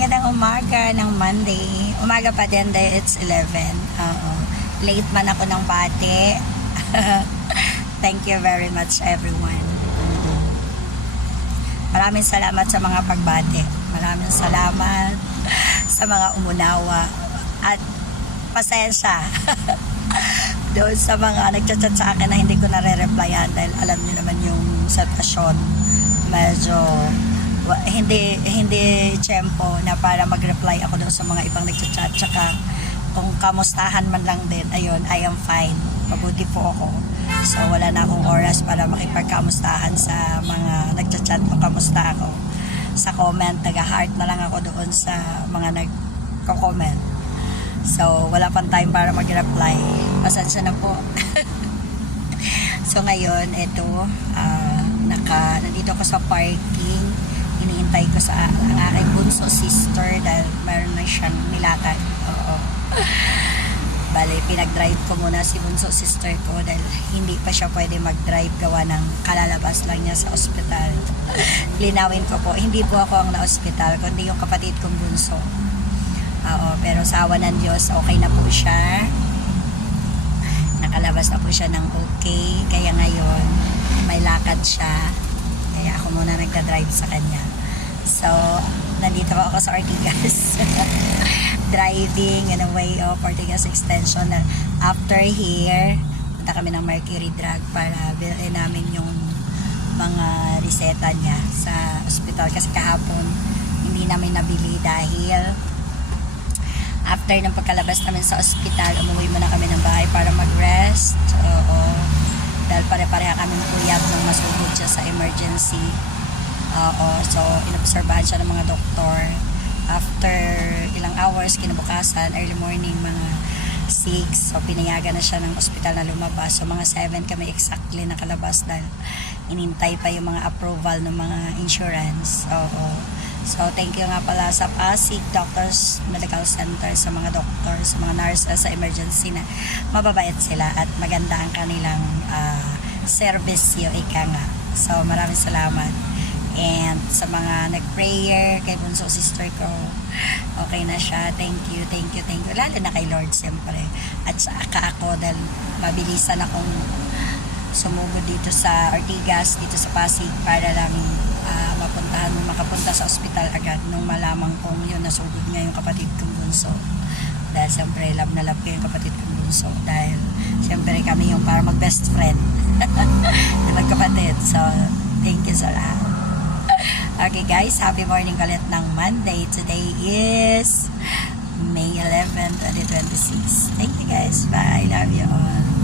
Magandang umaga ng Monday. Umaga pa din dahil it's 11. Oo. Late man ako ng bate. Thank you very much everyone. Maraming salamat sa mga pagbate. Maraming salamat sa mga umunawa. At pasensya doon sa mga nagchat-chat sa akin na hindi ko nare-replyan dahil alam niyo naman yung sitwasyon. Medyo hindi tiyempo na para mag-reply ako doon sa mga ibang nagchat-chat. Tsaka kung kamustahan man lang din, ayun, I am fine. Mabuti po ako. So wala na akong oras para makipagkamustahan sa mga nagchat-chat kung kamusta ako. Sa comment, taga-heart na lang ako doon sa mga nagko-comment. So wala pang time para mag-reply. Pasensya na po. So ngayon, ito, nandito ako sa parking. Iniintay ko sa ang aking bunso sister dahil meron na siyang nilakad. Oo. Bale, pinag-drive ko muna si bunso sister ko dahil hindi pa siya pwede mag-drive gawa ng kalalabas lang niya sa ospital. Linawin ko po, hindi po ako ang na-ospital, kundi yung kapatid kong bunso. Oo, pero sa awa ng Diyos, okay na po siya. Nakalabas na po siya ng okay. Kaya ngayon, may lakad siya. Kaya ako muna nagda-drive sa kanya. So, nandito ako sa Ortigas. Driving in a way of Ortigas Extension. After here, punta kami ng Mercury Drug para bilhin namin yung mga reseta niya sa ospital. Kasi kahapon, hindi namin nabili dahil after ng pagkalabas namin sa ospital, umuwi muna kami ng bahay para mag-rest. Oo. Dahil pare-pareha kaming puyat nung masugod siya sa emergency. Oo. So, inobserbahan siya ng mga doktor. After ilang hours, kinabukasan, early morning, mga 6. So, pinayagan na siya ng ospital na lumabas. So, mga 7 kami exactly nakalabas dahil inintay pa yung mga approval ng mga insurance. Oo. So, thank you nga pala sa Pasig Doctors Medical Center, sa mga doctors, sa mga nurses sa emergency na mababait sila at maganda ang kanilang service, ika nga. So, maraming salamat. And sa mga nag-prayer kay bunso sister ko, okay na siya. Thank you, thank you, thank you. Lalo na kay Lord, siyempre. At sa ako, dahil mabilisan akong sumugod dito sa Ortigas, dito sa Pasig, para lang makapunta sa ospital agad nung malamang kong yun, nasugod nga yung kapatid kong bunso. Dahil siyempre, love na love ko yung kapatid kong bunso. Dahil siyempre kami yung para mag-best friend na magkapatid. So, thank you sa lahat. Okay guys, happy morning ulit ng Monday. Today is May 11, 2026. Thank you guys. Bye. Love you all.